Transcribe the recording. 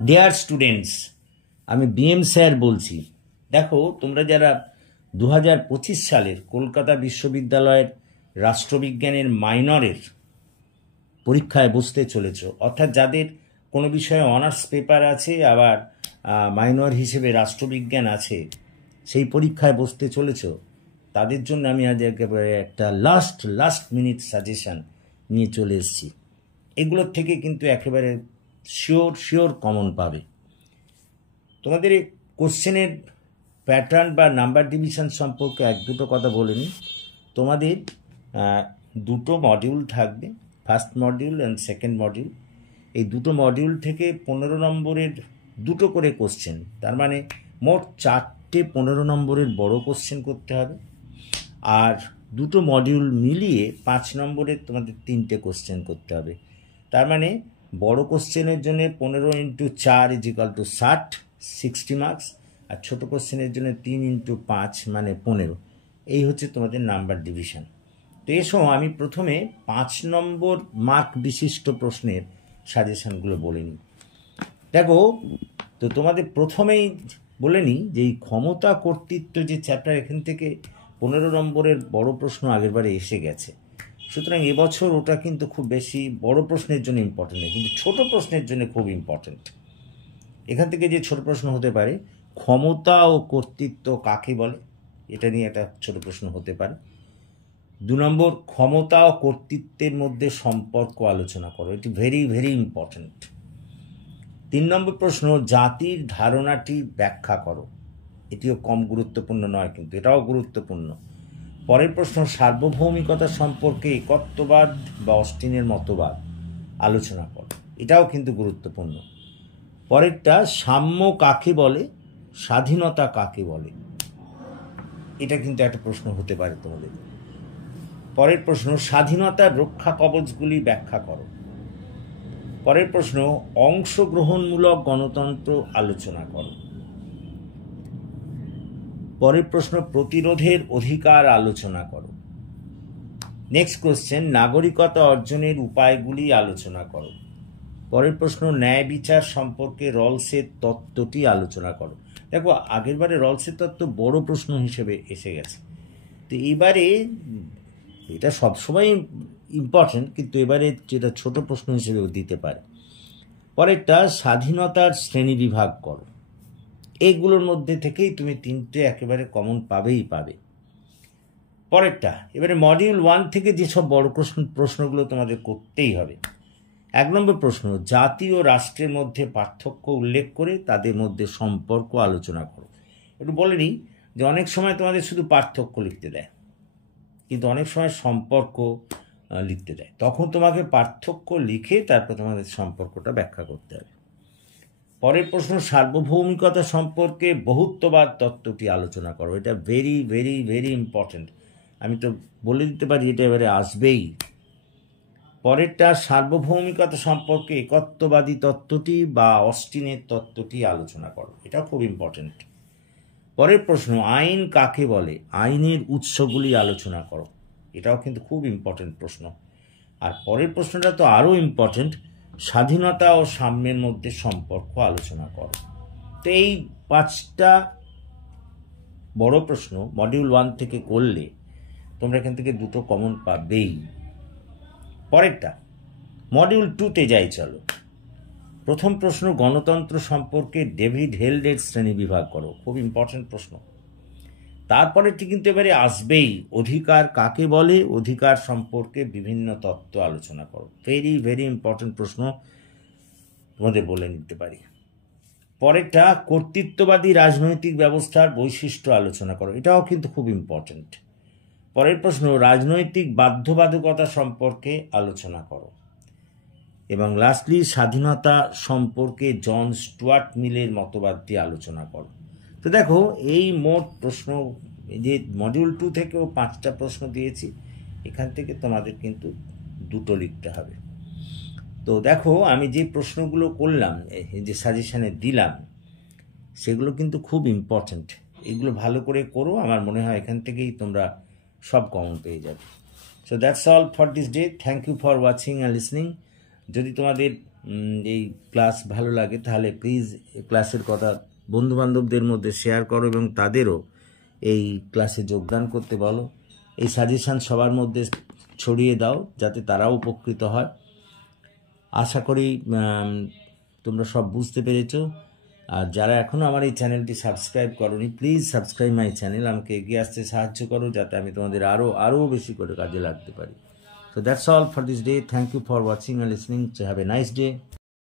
Dear students, আমি BM sir বলছি। দেখো, তোমরা যারা 2025 সালের কলকাতা বিশ্ববিদ্যালয়ের রাষ্ট্রবিজ্ঞানের মাইনরের পরীক্ষায় বসতে চলেছ, অর্থাৎ যাদের কোনো বিষয়ে অনার্স পেপার আছে আবার মাইনর হিসেবে রাষ্ট্রবিজ্ঞান আছে, সেই পরীক্ষায় বসতে চলেছ, তাদের জন্য আমি আজ একেবারে একটা লাস্ট মিনিট সাজেশান নিয়ে চলে এসেছি। এগুলোর থেকে কিন্তু একেবারে শিওর কমন পাবে। তোমাদের এই কোশ্চেনের প্যাটার্ন বা নাম্বার ডিভিশন সম্পর্কে এক দুটো কথা বলে নিই। তোমাদের দুটো মডিউল থাকবে, first module and second module. এই দুটো মডিউল থেকে 15 নম্বরের দুটো করে কোশ্চেন, তার মানে মোট 4টে 15 নম্বরের বড় কোশ্চেন করতে হবে। আর দুটো মডিউল মিলিয়ে 5 নম্বরের তোমাদের 3টে কোশ্চেন করতে হবে। তার মানে বড় কোশ্চেনের জন্য 15 × 4 = 60 মার্কস, আর ছোটো কোশ্চেনের জন্য 3 × 5 মানে 15। এই হচ্ছে তোমাদের নাম্বার ডিভিশন। তো এসো আমি প্রথমে 5 নম্বর মার্ক বিশিষ্ট প্রশ্নের সাজেশানগুলো বলে নিই। দেখো, তো তোমাদের প্রথমেই বলে নিই যে এই ক্ষমতা কর্তৃত্ব যে চ্যাপ্টার, এখান থেকে 15 নম্বরের বড় প্রশ্ন আগেরবারে এসে গেছে। সুতরাং এবছর ওটা কিন্তু খুব বেশি বড় প্রশ্নের জন্য ইম্পর্টেন্ট নেই, কিন্তু ছোট প্রশ্নের জন্য খুব ইম্পর্টেন্ট। এখান থেকে যে ছোট প্রশ্ন হতে পারে, ক্ষমতা ও কর্তৃত্ব কাকে বলে, এটা নিয়ে একটা ছোট প্রশ্ন হতে পারে। 2 নম্বর, ক্ষমতা ও কর্তৃত্বের মধ্যে সম্পর্ক আলোচনা করো, এটি ভেরি ইম্পর্টেন্ট। 3 নম্বর প্রশ্ন, জাতির ধারণাটি ব্যাখ্যা করো, এটিও কম গুরুত্বপূর্ণ নয়, কিন্তু এটাও গুরুত্বপূর্ণ। পরের প্রশ্ন, সার্বভৌমিকতা সম্পর্কে একত্ববাদ বা অস্টিনের মতবাদ আলোচনা করো, এটাও কিন্তু গুরুত্বপূর্ণ। পরেরটা, সাম্য কাকে বলে, স্বাধীনতা কাকে বলে, এটা কিন্তু একটা প্রশ্ন হতে পারে তোমাদের। পরের প্রশ্ন, স্বাধীনতার রক্ষা কবচগুলি ব্যাখ্যা করো। পরের প্রশ্ন, অংশগ্রহণমূলক গণতন্ত্র আলোচনা করো। পরের প্রশ্ন, প্রতিরোধের অধিকার আলোচনা করো। নেক্সট কোশ্চেন, নাগরিকতা অর্জনের উপায়গুলি আলোচনা করো। পরের প্রশ্ন, ন্যায় বিচার সম্পর্কে রলসের তত্ত্বটি আলোচনা করো। দেখো, আগেরবারে রলসের তত্ত্ব বড় প্রশ্ন হিসেবে এসে গেছে, তো এবারে এটা সবসময় ইম্পর্টেন্ট, কিন্তু এবারে যেটা ছোট প্রশ্ন হিসেবেও দিতে পারে। পরেরটা, স্বাধীনতার শ্রেণীবিভাগ করো। এইগুলোর মধ্যে থেকেই তুমি 3টে একেবারে কমন পাবে। পরেরটা, এবারে মডিউল 1 থেকে যেসব বড় প্রশ্নগুলো তোমাদের করতেই হবে। 1 নম্বর প্রশ্ন, জাতি ও রাষ্ট্রের মধ্যে পার্থক্য উল্লেখ করে তাদের মধ্যে সম্পর্ক আলোচনা করো। একটু বলে নিই যে অনেক সময় তোমাদের শুধু পার্থক্য লিখতে দেয়, কিন্তু অনেক সময় সম্পর্ক লিখতে দেয়, তখন তোমাকে পার্থক্য লিখে তারপর তোমাদের সম্পর্কটা ব্যাখ্যা করতে হবে। পরের প্রশ্ন, সার্বভৌমিকতা সম্পর্কে বহুত্ববাদ তত্ত্বটি আলোচনা করো, এটা ভেরি ইম্পর্টেন্ট। আমি তো বলে দিতে পারি এটা এবারে আসবেই। পরেরটা, সার্বভৌমিকতা সম্পর্কে একত্ববাদী তত্ত্বটি বা অস্টিনের তত্ত্বটি আলোচনা করো, এটা খুব ইম্পর্টেন্ট। পরের প্রশ্ন, আইন কাকে বলে, আইনের উৎসগুলি আলোচনা করো, এটাও কিন্তু খুব ইম্পর্টেন্ট প্রশ্ন। আর পরের প্রশ্নটা তো আরও ইম্পর্টেন্ট, স্বাধীনতা ও সাম্যের মধ্যে সম্পর্ক আলোচনা করো। তো এই 5টা বড় প্রশ্ন মডিউল 1 থেকে করলে তোমরা এখান থেকে 2টো কমন পাবেই। পরেরটা, মডিউল 2তে যাই চলো। প্রথম প্রশ্ন, গণতন্ত্র সম্পর্কে ডেভিড হেল্ডের শ্রেণীবিভাগ করো, খুব ইম্পর্টেন্ট প্রশ্ন। তারপরেটি কিন্তু এবারে আসবেই, অধিকার কাকে বলে, অধিকার সম্পর্কে বিভিন্ন তত্ত্ব আলোচনা করো, ভেরি ইম্পর্টেন্ট প্রশ্ন, তোমাদের বলে নিতে পারি। পরেরটা, কর্তৃত্ববাদী রাজনৈতিক ব্যবস্থার বৈশিষ্ট্য আলোচনা করো, এটাও কিন্তু খুব ইম্পর্টেন্ট। পরের প্রশ্ন, রাজনৈতিক বাধ্যবাধকতা সম্পর্কে আলোচনা করো। এবং লাস্টলি, স্বাধীনতা সম্পর্কে জন স্টুয়ার্ট মিলের মতবাদটি আলোচনা করো। তো দেখো, এই মোট প্রশ্ন, যে মডিউল 2 থেকেও 5টা প্রশ্ন দিয়েছি, এখান থেকে তোমাদের কিন্তু 2টো লিখতে হবে। তো দেখো, আমি যে প্রশ্নগুলো করলাম, যে সাজেশানে দিলাম, সেগুলো কিন্তু খুব ইম্পর্ট্যান্ট। এগুলো ভালো করে করো, আমার মনে হয় এখান থেকেই তোমরা সব কমন পেয়ে যাবে। So that's all for this day. Thank you for watching and listening. যদি তোমাদের এই ক্লাস ভালো লাগে তাহলে প্লিজ ক্লাসের কথা বন্ধুবান্ধবদের মধ্যে শেয়ার করো এবং তাদেরও এই ক্লাসে যোগদান করতে বলো। এই সাজেশান সবার মধ্যে ছড়িয়ে দাও যাতে তারাও উপকৃত হয়। আশা করি তোমরা সব বুঝতে পেরেছো। আর যারা এখনও আমার এই চ্যানেলটি সাবস্ক্রাইব করোনি, প্লিজ সাবস্ক্রাইব মাই চ্যানেল। আমাকে এগিয়ে আসতে সাহায্য করো যাতে আমি তোমাদের আরও বেশি করে কাজে লাগতে পারি। So that's all for this day. Thank you for watching and listening. So have a nice day.